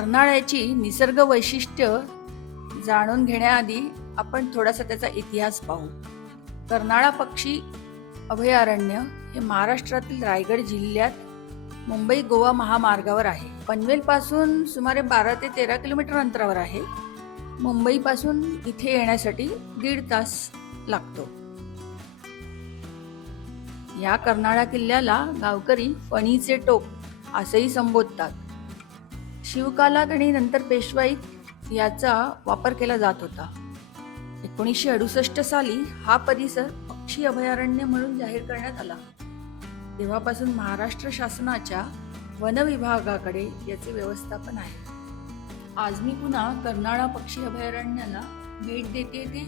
कर्नाळ्याची निसर्ग वैशिष्ट्य जाणून घेण्याआधी आपण थोडासा त्याचा इतिहास पाहू. कर्नाळा पक्षी अभयारण्य हे महाराष्ट्रातील रायगड जिल्ह्यात मुंबई गोवा महामार्गावर आहे. पनवेलपासून सुमारे बारा ते तेरा किलोमीटर अंतरावर आहे. मुंबईपासून इथे येण्यासाठी दीड तास लागतो. या कर्नाळा किल्ल्याला गावकरी फणीचे टोक असंही संबोधतात. शिवकालात आणि नंतर पेशवाईत याचा वापर केला जात होता. एकोणीसशे अडुसष्ट साली हा परिसर पक्षी अभयारण्य म्हणून जाहीर करण्यात आला. तेव्हापासून महाराष्ट्र शासनाच्या वन विभागाकडे याचे व्यवस्थापन आहे. आज मी पुन्हा कर्नाळा पक्षी अभयारण्याला भेट देते ते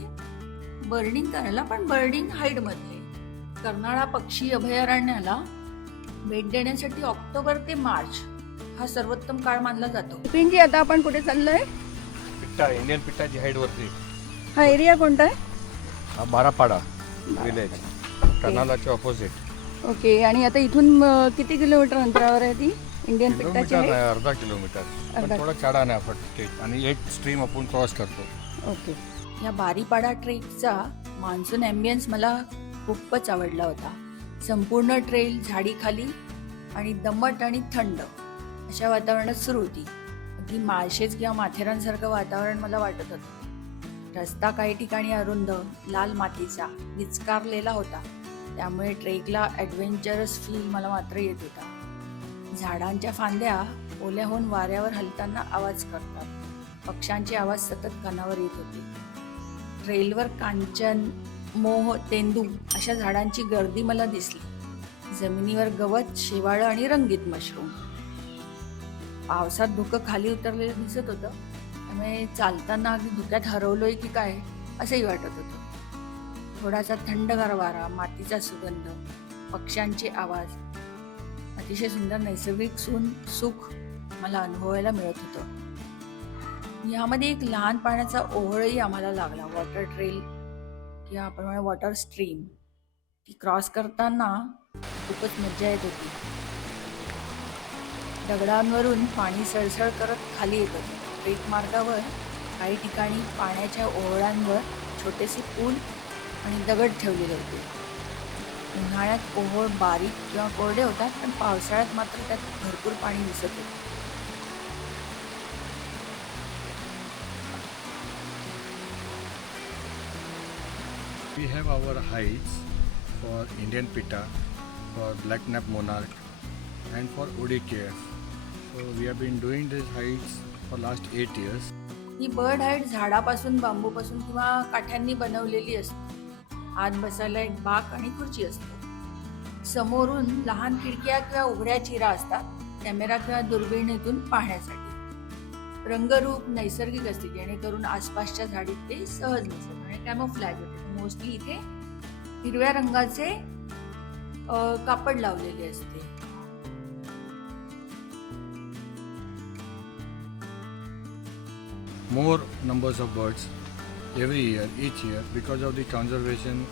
बर्डिंग करायला पण बर्डिंग हाईडमध्ये कर्नाळा पक्षी अभयारण्याला भेट देण्यासाठी ऑक्टोबर ते मार्च हा सर्वोत्तम काळ मानला जातो. पिंकी आता आपण कुठे चाललोय? पिट्टा इंडियन पिट्टाची हाईट वरती. हा एरिया कोणता आहे? हा बारापाडा विलेज कर्नालाच्या ऑपोजिट ओके आणि आता इथून अ, किती किलोमीटर अंतरावर आहे ती? इंडियन पिक्टाची किलोमीटर आहे? नाही अर्धा किलोमीटर अर्धा. पण थोडा चढा नाही फटके आणि एक स्ट्रीम आपण क्रॉस करतो. ओके या बारीपाडा ट्रेकचा मान्सून ॲम्बियन्स मला खूपच आवडला होता. संपूर्ण ट्रेल झाडीखाली आणि दमट आणि थंड. अशा वातावरणात सुरू होती. अगदी माळशेज किंवा माथेरानसारखं वातावरण मला वाटत होतं. रस्ता काही ठिकाणी अरुंद लाल मातीचा निचकारलेला होता. त्यामुळे ट्रेकला ॲडव्हेंचरस फील मला मात्र येत होता. झाडांच्या फांद्या ओल्याहून वाऱ्यावर हलताना आवाज करतात. पक्ष्यांचे आवाज सतत कानावर येत होते. ट्रेलवर कांचन मोह तेंदू अशा झाडांची गर्दी मला दिसली. जमिनीवर गवत शेवाळं आणि रंगीत मशरूम. पावसात धुकं खाली उतरलेलं दिसत होतं. त्यामुळे चालताना अगदी धुक्यात हरवलोय की काय असंही वाटत होतं. थोडासा थंडगार वारा मातीचा सुगंध पक्ष्यांचे आवाज अतिशय सुंदर नैसर्गिक सून सुख मला अनुभवायला मिळत होतं. यामध्ये एक लहान पाण्याचा ओहळही आम्हाला लागला. वॉटर ट्रेल किंवा आपण म्हणा वॉटर स्ट्रीम. ती क्रॉस करताना खूपच मज्जा येत होती. दगडांवरून पाणी सळसळ करत खाली येत. होते ट्रेक मार्गावर काही ठिकाणी पाण्याच्या ओहळांवर छोटेसे पूल आणि दगड ठेवलेले होते. उन्हाळ्यात ओहोळ बारीक किंवा कोरडे होतात पण पावसाळ्यात मात्र त्यात भरपूर पाणी दिसत होते. We have our heights for Indian pitta, for black nap monarch, and for Odicare. So we have been doing these heights for last eight years. ही बर्ड हाईट झाडापासून बांबूपासून किंवा काठ्यांनी बनवलेली असते. आत बसायला एक बाक आणि खुर्ची असते. समोरून लहान खिडक्या किंवा उघड्या चिरा असतात कॅमेरा किंवा दुर्बिणीतून पाहण्यासाठी. रंगरूप नैसर्गिक असते जेणेकरून आसपासच्या झाडीत ते सहज दिसत आणि कॅमोफ्लॅज होते. मोस्टली इथे हिरव्या रंगाचे कापड लावलेले असते. More numbers of birds every year, each year, because of the conservation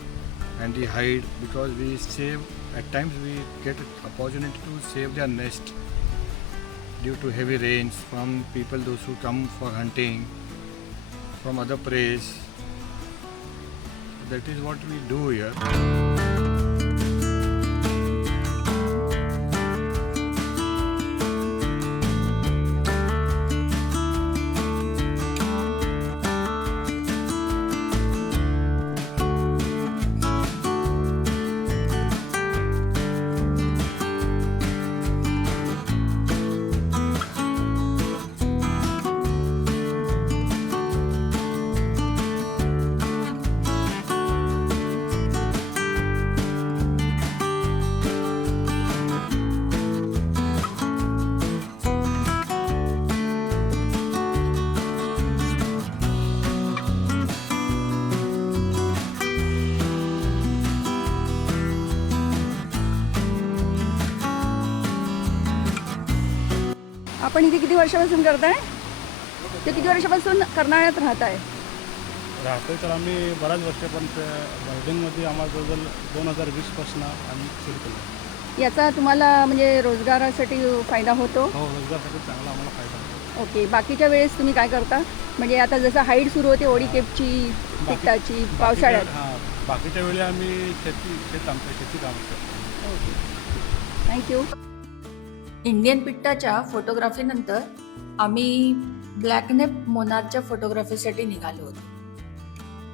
and the hide, Because we save at times we get opportunity to save their nest due to heavy rains from people those who come for hunting from other preys. That is what we do here. आपण इथे किती वर्षापासून करताय? ते किती वर्षापासून कर्नाळ्यात राहत आहे राहतोय तर आम्ही बऱ्याच वर्ष पण बर्डिंगमध्ये आम्हाला जवळजवळ दोन हजार वीसपासून आम्ही सुरू केलं. याचा तुम्हाला म्हणजे रोजगारासाठी फायदा होतो? हो रोजगारसाठी चांगला आम्हाला फायदा होतो. ओके बाकीच्या वेळेस तुम्ही काय करता? म्हणजे आता जसं हाईट सुरू होते ओडी केपची बाकीच्या- पावसाळ्यात. हां बाकीच्या वेळी आम्ही शेती शेत आमचं शेती काम करतो. थँक्यू इंडियन पिट्टाच्या फोटोग्राफीनंतर आम्ही ब्लॅकनेप मोनारच्या फोटोग्राफीसाठी निघालो होतो.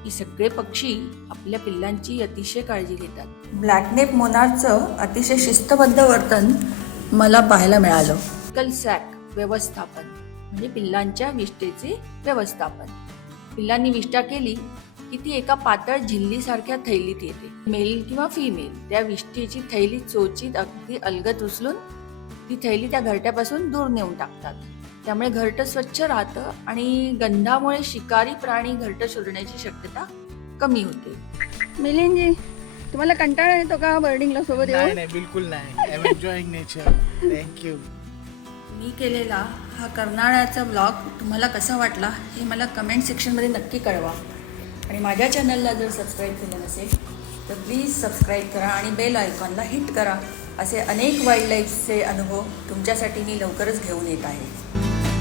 ही सगळे पक्षी आपल्या पिल्लांची अतिशय काळजी घेतात. ब्लॅकनेप मोनारचं अतिशय शिस्तबद्ध वर्तन मला पाहायला मिळालं. कल सॅक व्यवस्थापन म्हणजे पिल्लांच्या विष्टेचे व्यवस्थापन. पिल्लांनी विष्ठा केली की ती एका पातळ झिल्लीसारख्या थैलीत येते. मेल किंवा फिमेल त्या विष्ठेची थैली चोचीत अगदी अलगत उचलून ती थैली त्या घरट्यापासून दूर नेऊन टाकतात. त्यामुळे घरटं स्वच्छ राहतं आणि गंधामुळे शिकारी प्राणी घरटं शोधण्याची शक्यता कमी होते. मिलिंदजी तुम्हाला कंटाळा येतो का बर्डिंगला सोबत नाही नाही बिलकुल नाही. I am enjoying nature thank you मी केलेला हा कर्नाळ्याचा ब्लॉग तुम्हाला कसा वाटला हे मला कमेंट सेक्शनमध्ये नक्की कळवा. आणि माझ्या चॅनलला जर सबस्क्राईब केलं नसेल तर प्लीज सबस्क्राईब करा आणि बेल आयकॉनला हिट करा. असे अनेक वाईल्ड लाईफचे अनुभव तुमच्यासाठी मी लवकरच घेऊन येत आहे.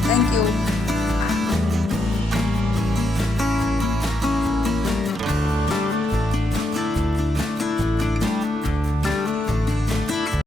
थँक्यू